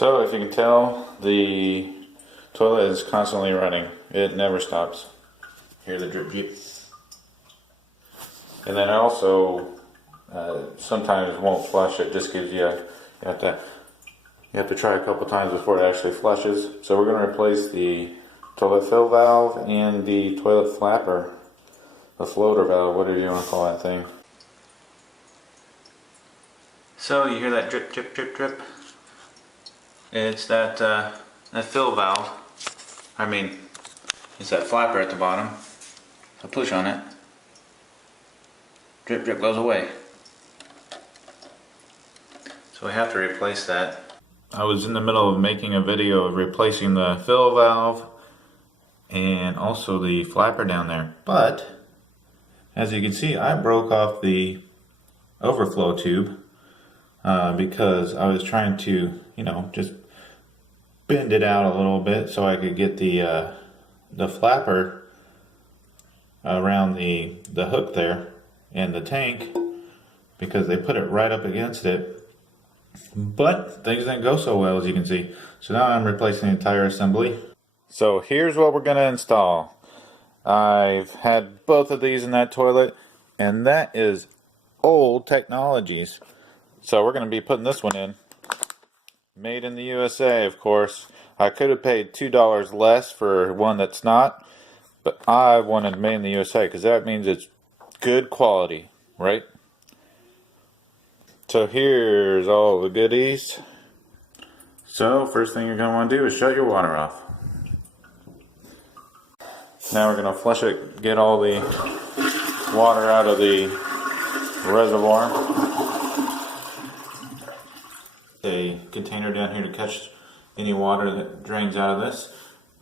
So if you can tell, the toilet is constantly running. It never stops. Hear the drip drip. And then also sometimes it won't flush. It just gives you you have to try a couple times before it actually flushes. So we're going to replace the toilet fill valve and the toilet flapper, the floater valve, whatever you want to call that thing. So you hear that drip drip drip drip? It's that fill valve. It's that flapper at the bottom. So push on it. Drip drip goes away. So we have to replace that. I was in the middle of making a video of replacing the fill valve and also the flapper down there. But as you can see, I broke off the overflow tube because I was trying to, just bend it out a little bit so I could get the flapper around the hook there and the tank, because they put it right up against it. But things didn't go so well, as you can see. So now I'm replacing the entire assembly. So here's what we're going to install. I've had both of these in that toilet, and that is old technologies. So we're going to be putting this one in. Made in the USA, of course. I could have paid $2 less for one that's not, but I wanted made in the USA because that means it's good quality, right? So here's all the goodies. So first thing you're going to want to do is shut your water off. Now we're going to flush it, get all the water out of the reservoir. A container down here to catch any water that drains out of this,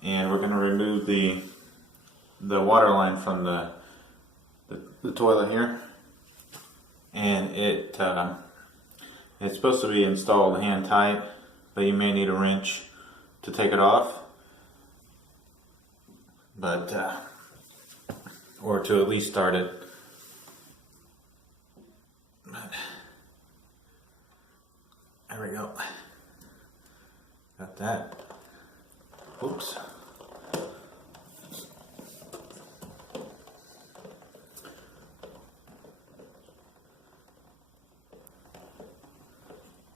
and we're going to remove the water line from the toilet here, and it's supposed to be installed hand tight, but you may need a wrench to take it off, or to at least start it. But there we go. Got that. Oops.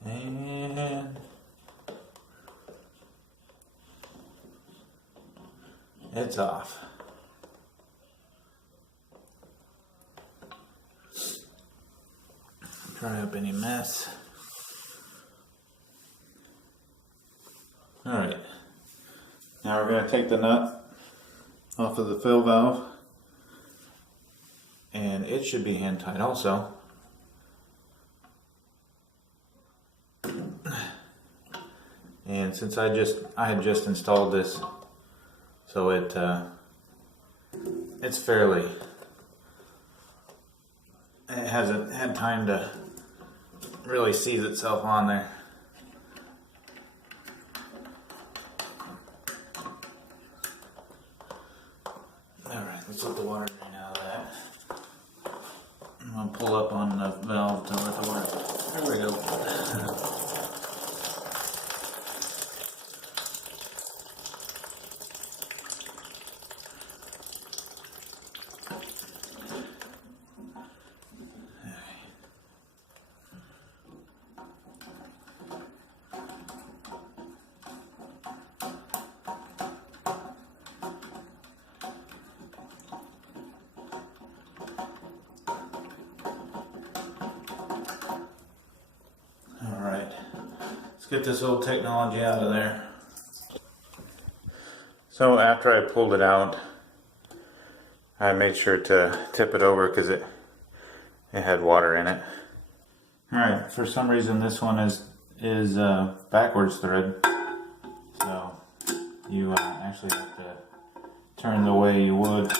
And it's off. Dry up any mess. Alright, now we're going to take the nut off of the fill valve, and it should be hand tight also. And since I had just installed this, so it's fairly, it hasn't had time to really seize itself on there. Alright, let's let the water drain out of that. I'm going to pull up on the valve to let the water. There we go. Let's get this old technology out of there. So after I pulled it out, I made sure to tip it over because it had water in it. Alright, for some reason this one is backwards thread. So you actually have to turn the way you would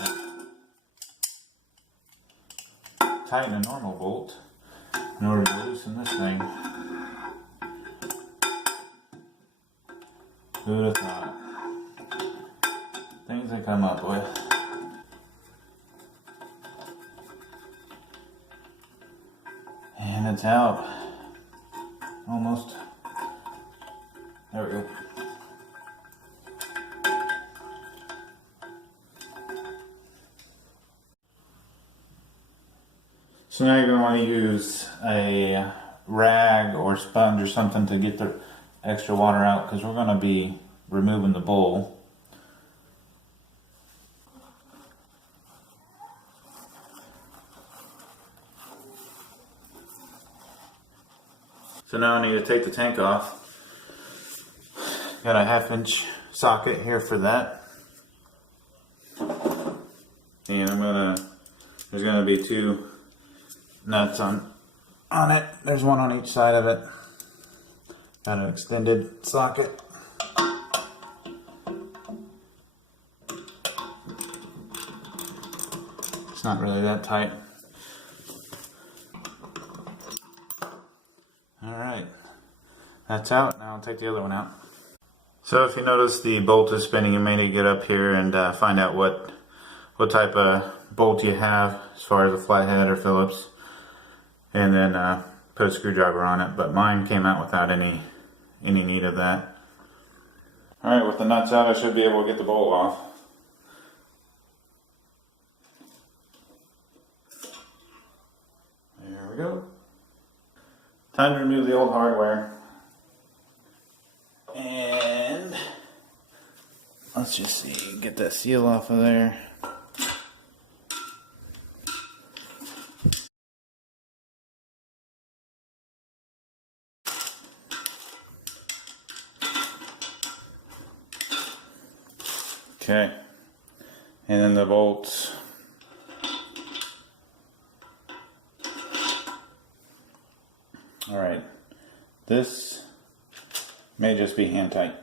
tighten a normal bolt in order to loosen this thing. Who'd have thought? Things I come up with. And it's out. Almost. There we go. So now you're going to want to use a rag or sponge or something to get the extra water out, because we're going to be removing the bowl. So now I need to take the tank off. Got a 1/2-inch socket here for that. And there's gonna be 2 nuts on it. There's one on each side of it. Got an extended socket. It's not really that tight. Alright, that's out. Now I'll take the other one out. So if you notice the bolt is spinning, you may need to get up here and find out what type of bolt you have, as far as a flathead or Phillips, and then put a screwdriver on it. But mine came out without any need of that. Alright, with the nuts out, I should be able to get the bolt off. There we go. Time to remove the old hardware. And let's just see, get that seal off of there. Okay, and then the bolts. Alright, this may just be hand tight.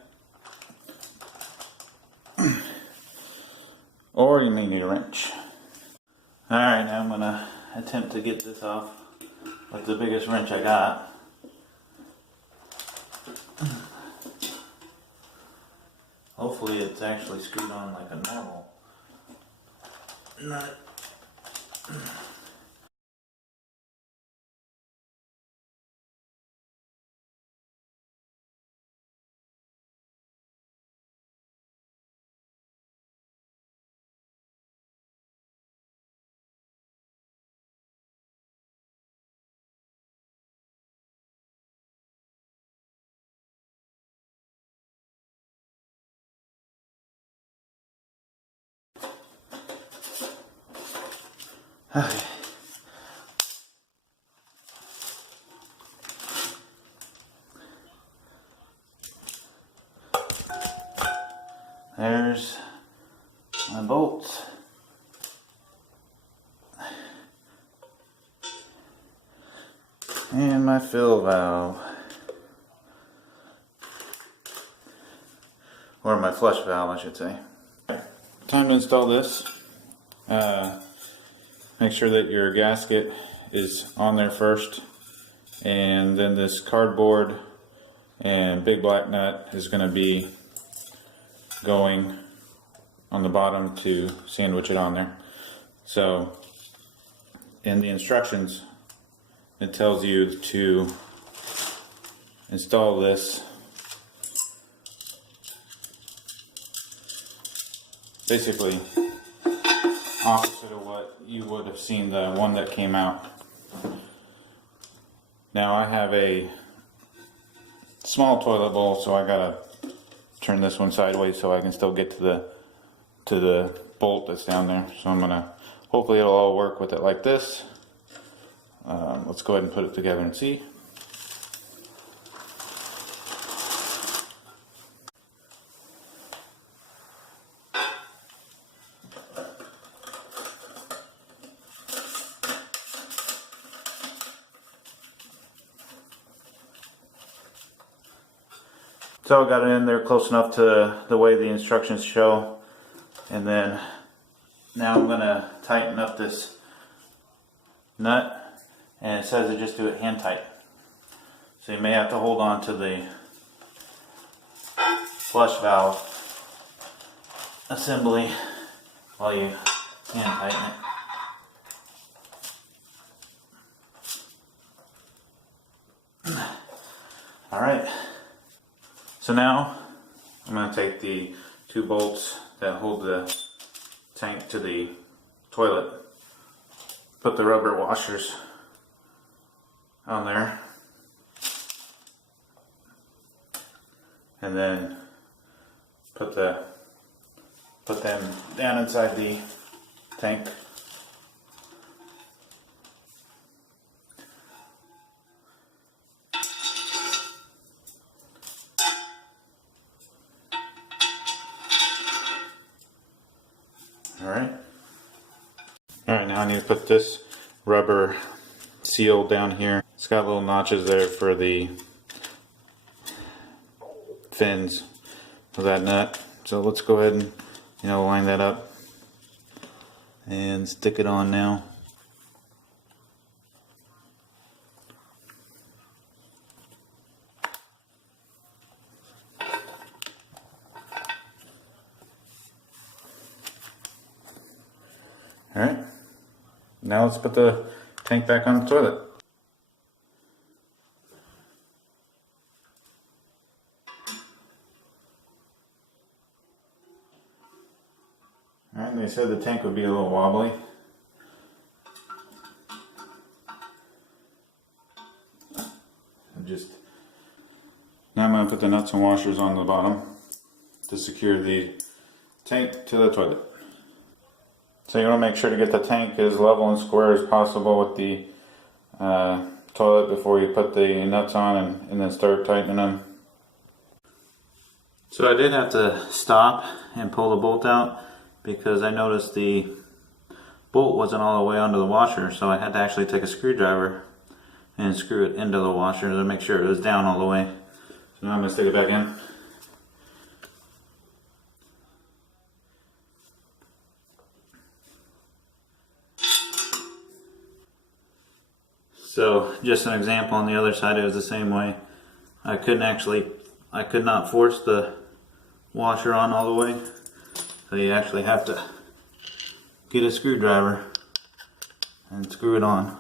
Or you may need a wrench. Alright, now I'm going to attempt to get this off with the biggest wrench I got. Hopefully it's actually screwed on like a normal nut. Okay. There's my bolts. And my fill valve. Or my flush valve, I should say. Time to install this. Make sure that your gasket is on there first, and then this cardboard and big black nut is going to be going on the bottom to sandwich it on there. So in the instructions it tells you to install this basically opposite of what you would have seen the one that came out. Now I have a small toilet bowl, so I gotta turn this one sideways so I can still get to the bolt that's down there. So I'm gonna, hopefully it'll all work with it like this. Let's go ahead and put it together and see. So I got it in there close enough to the way the instructions show, and then now I'm going to tighten up this nut, and it says to just do it hand tight. So you may have to hold on to the flush valve assembly while you hand tighten it. Alright. So now I'm going to take the 2 bolts that hold the tank to the toilet, put the rubber washers on there, and then put them down inside the tank. Alright, now I need to put this rubber seal down here. It's got little notches there for the fins of that nut. So let's go ahead and line that up and stick it on now. Alright, now let's put the tank back on the toilet. Alright, they said the tank would be a little wobbly. Now I'm going to put the nuts and washers on the bottom to secure the tank to the toilet. So you want to make sure to get the tank as level and square as possible with the toilet before you put the nuts on and then start tightening them. So I did have to stop and pull the bolt out because I noticed the bolt wasn't all the way onto the washer, so I had to actually take a screwdriver and screw it into the washer to make sure it was down all the way. So now I'm going to stick it back in. So just an example, on the other side it was the same way. I could not force the washer on all the way. So you actually have to get a screwdriver and screw it on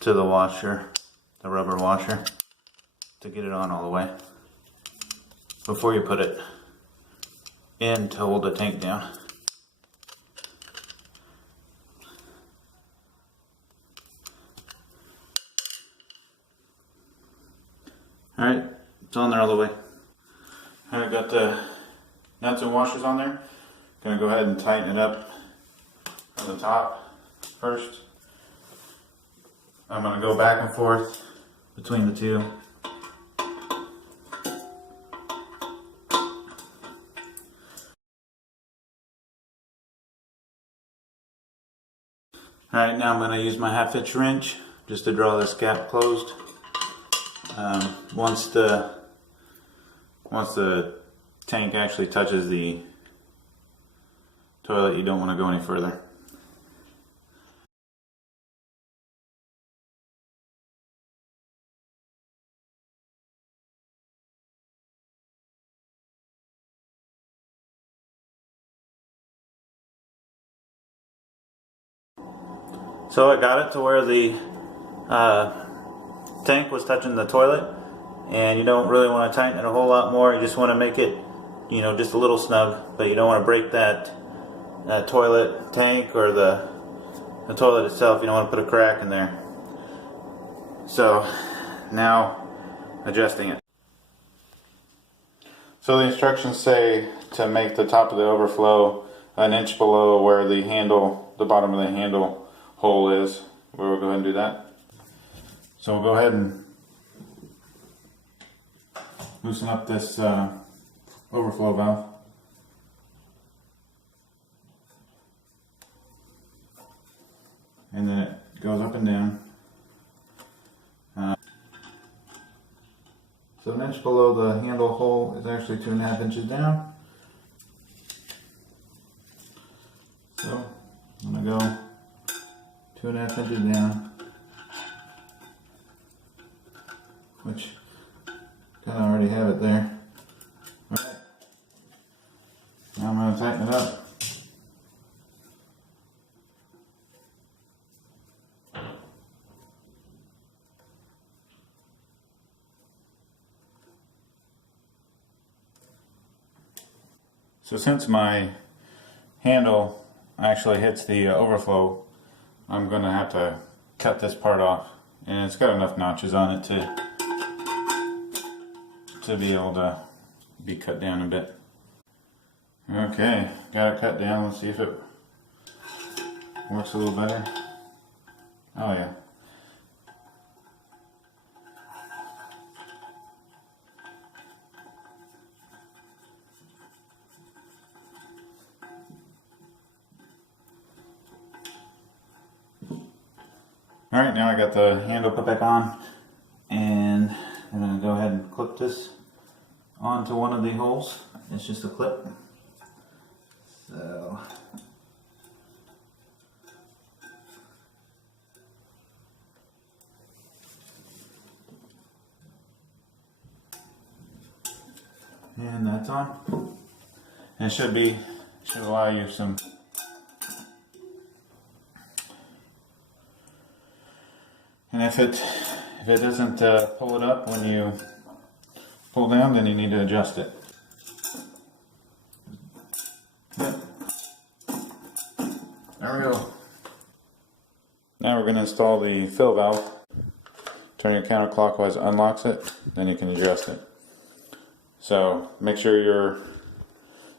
to the washer, the rubber washer, to get it on all the way before you put it in to hold the tank down. Alright, it's on there all the way. I've got the nuts and washers on there. Gonna go ahead and tighten it up on the top first. I'm gonna go back and forth between the two. Alright, now I'm gonna use my 1/2" wrench just to draw this gap closed. Once the tank actually touches the toilet, you don't want to go any further. So I got it to where the tank was touching the toilet, and you don't really want to tighten it a whole lot more. You just want to make it, just a little snug, but you don't want to break that toilet tank or the toilet itself. You don't want to put a crack in there. So now adjusting it. So the instructions say to make the top of the overflow 1 inch below where the bottom of the handle hole is. We'll go ahead and do that. So we'll go ahead and loosen up this overflow valve. And then it goes up and down. So 1 inch below the handle hole is actually 2.5 inches down. So I'm going to go 2.5 inches down, which kind of already have it there. Alright, now I'm going to tighten it up. So since my handle actually hits the overflow, I'm going to have to cut this part off, and it's got enough notches on it to be able to be cut down a bit. Okay, got it cut down. Let's see if it works a little better. Oh yeah. Alright, now I got the handle put back on, and I'm going to go ahead and clip this onto one of the holes. It's just a clip. So, and that's on. And it should allow you some and if it doesn't pull it up when you pull down, then you need to adjust it. Yep. There we go. Now we're going to install the fill valve. Turning it counterclockwise unlocks it, then you can adjust it. So make sure your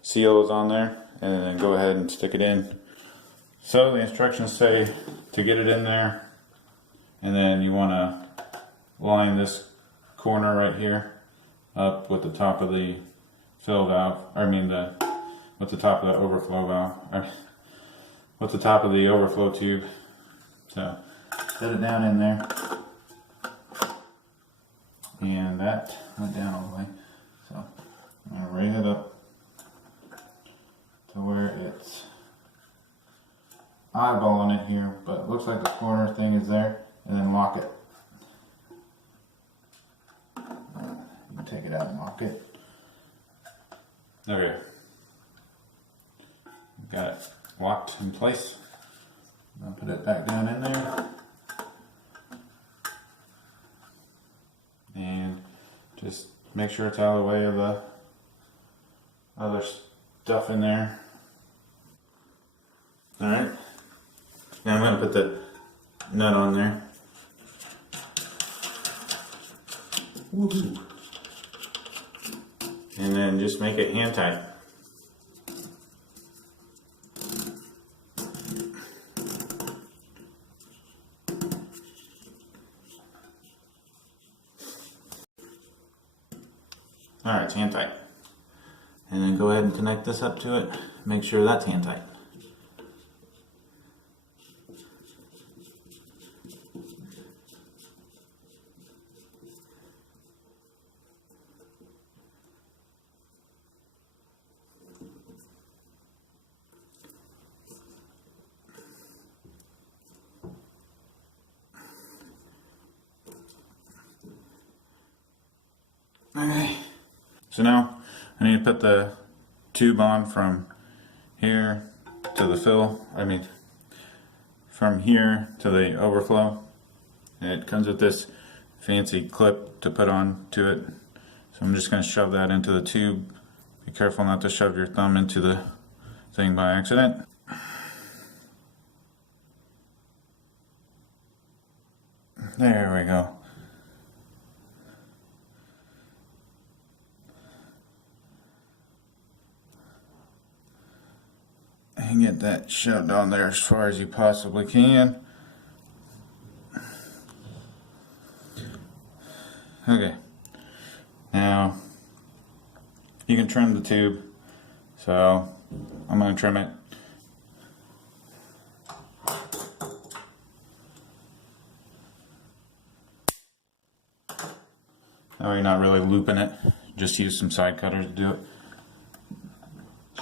seal is on there, and then go ahead and stick it in. So the instructions say to get it in there, and then you want to line this corner right here up with the top of the fill valve, with the top of the overflow valve, with the top of the overflow tube. So set it down in there, and that went down all the way. So I'm going to raise it up to where it's eyeballing it here, but it looks like the corner thing is there, and then lock it. Take it out and lock it. Okay. Got it locked in place. I'll put it back down in there. And just make sure it's out of the way of the other stuff in there. Alright. Now I'm going to put the nut on there. Woo-hoo. And then just make it hand tight. Alright, it's hand tight. And then go ahead and connect this up to it. Make sure that's hand tight. Okay, so now I need to put the tube on from here to the fill, from here to the overflow. It comes with this fancy clip to put on to it. So I'm just going to shove that into the tube. Be careful not to shove your thumb into the thing by accident. There we go. And get that shoved on there as far as you possibly can. Okay. Now, you can trim the tube. So, I'm going to trim it. That way you're not really looping it. Just use some side cutters to do it.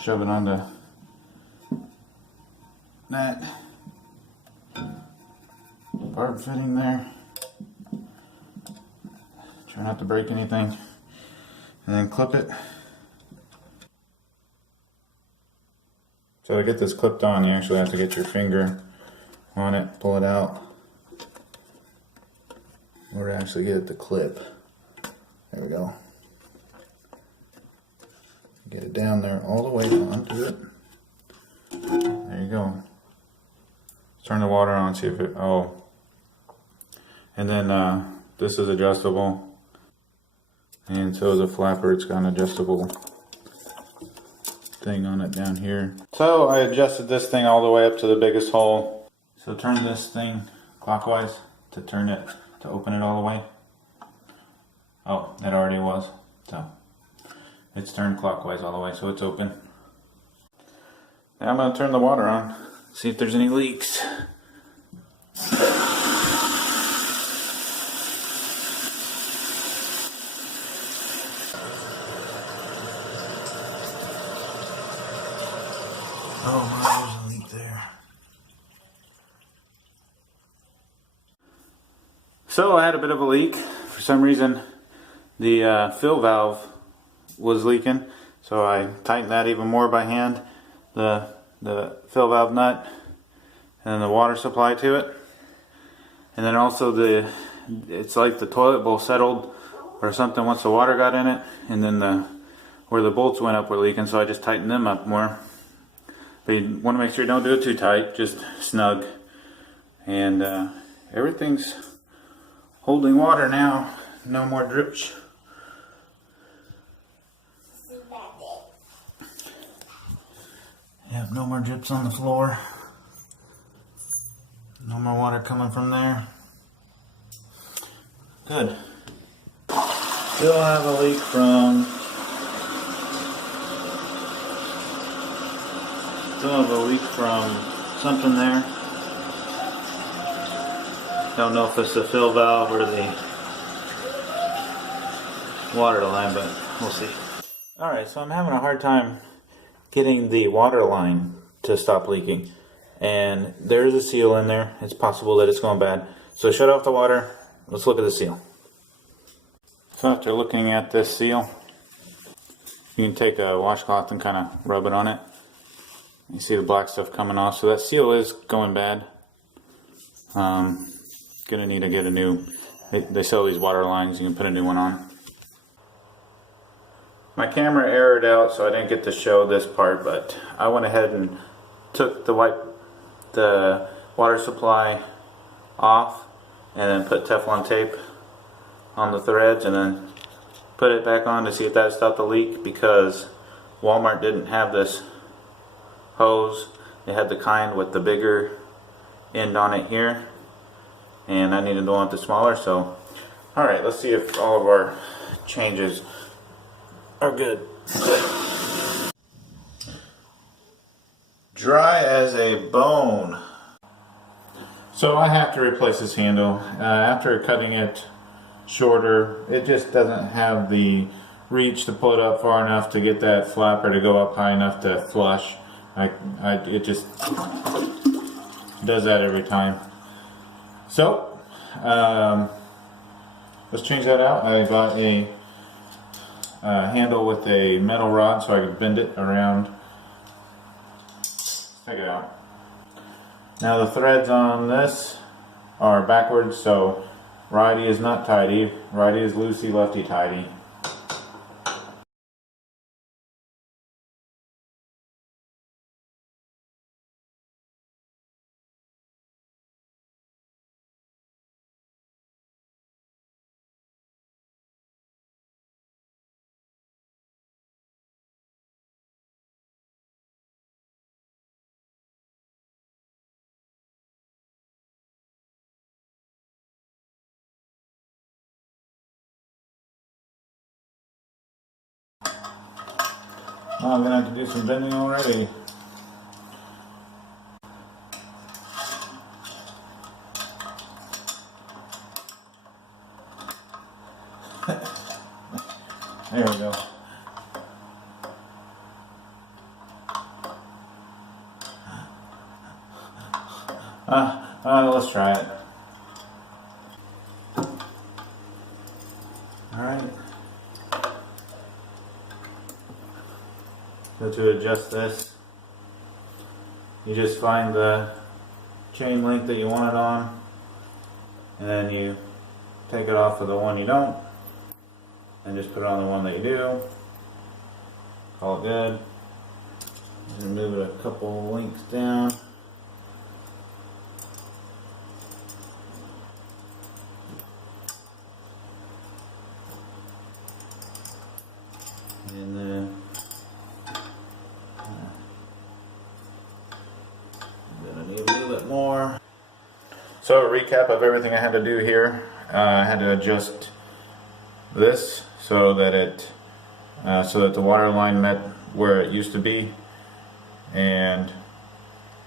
Shove it onto that barb fitting there. Try not to break anything. And then clip it. So to get this clipped on, you actually have to get your finger on it, pull it out, or to actually get it to clip. There we go. Get it down there all the way onto it. There you go. Turn the water on, see if it, oh. And then this is adjustable. And so is a flapper, it's got an adjustable thing on it down here. So I adjusted this thing all the way up to the biggest hole. So turn this thing clockwise to turn it, to open it all the way. Oh, it already was. So it's turned clockwise all the way, so it's open. Now I'm going to turn the water on, see if there's any leaks. Oh, there's a leak there. So I had a bit of a leak. For some reason, the fill valve was leaking, so I tightened that even more by hand. The fill valve nut and the water supply to it, and then also it's like the toilet bowl settled or something once the water got in it, and then where the bolts went up were leaking, so I just tightened them up more. But you want to make sure you don't do it too tight, just snug, and everything's holding water now. No more drips. Yep, no more drips on the floor. No more water coming from there. Good. Still have a leak from... something there. Don't know if it's the fill valve or the water line, but we'll see. Alright, so I'm having a hard time getting the water line to stop leaking, and there's a seal in there. It's possible that it's going bad, so shut off the water. Let's look at the seal. So after looking at this seal, you can take a washcloth and kind of rub it on it. You see the black stuff coming off, so that seal is going bad. Gonna need to get a new, they sell these water lines, you can put a new one on. My camera errored out, so I didn't get to show this part, but I went ahead and took the water supply off and then put Teflon tape on the threads and then put it back on to see if that stopped the leak, because Walmart didn't have this hose. It had the kind with the bigger end on it here, and I needed the one with the smaller. So alright, let's see if all of our changes are good. Dry as a bone. So I have to replace this handle. After cutting it shorter, it just doesn't have the reach to pull it up far enough to get that flapper to go up high enough to flush. It just does that every time. So let's change that out. I got a handle with a metal rod so I can bend it around. Take it out. Now the threads on this are backwards, so righty is not tighty, righty is loosey, lefty tighty. I'm going to have to do some bending already. There we go. Let's try it. Alright. So to adjust this, you just find the chain length that you want it on, and then you take it off of the one you don't, and just put it on the one that you do. Call it good. And move it a couple links down. And then I'm gonna need a little bit more. So a recap of everything I had to do here. I had to adjust this so that the water line met where it used to be, and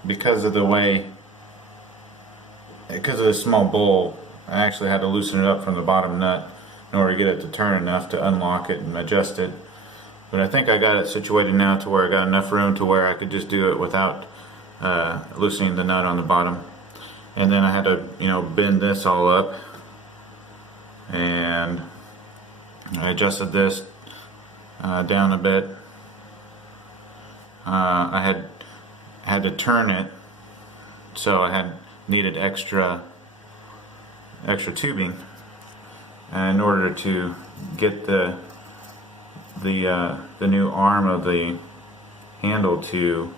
because of the small bowl, I actually had to loosen it up from the bottom nut in order to get it to turn enough to unlock it and adjust it. But I think I got it situated now to where I got enough room to where I could just do it without loosening the nut on the bottom. And then I had to, bend this all up, and I adjusted this down a bit. I had to turn it, so I needed extra tubing in order to get the new arm of the handle to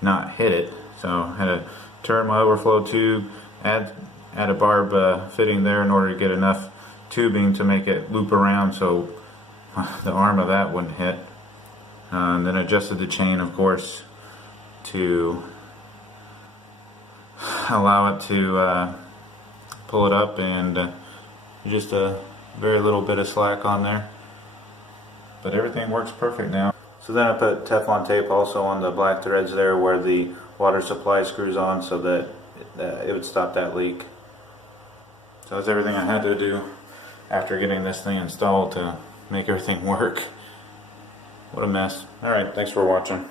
not hit it. So I had to turn my overflow tube, add a barb fitting there in order to get enough tubing to make it loop around so the arm of that wouldn't hit. And then adjusted the chain, of course, to allow it to pull it up, and just a very little bit of slack on there. But everything works perfect now. So then I put Teflon tape also on the black threads there where the water supply screws on, so that it would stop that leak. So that's everything I had to do after getting this thing installed to make everything work. What a mess. Alright, thanks for watching.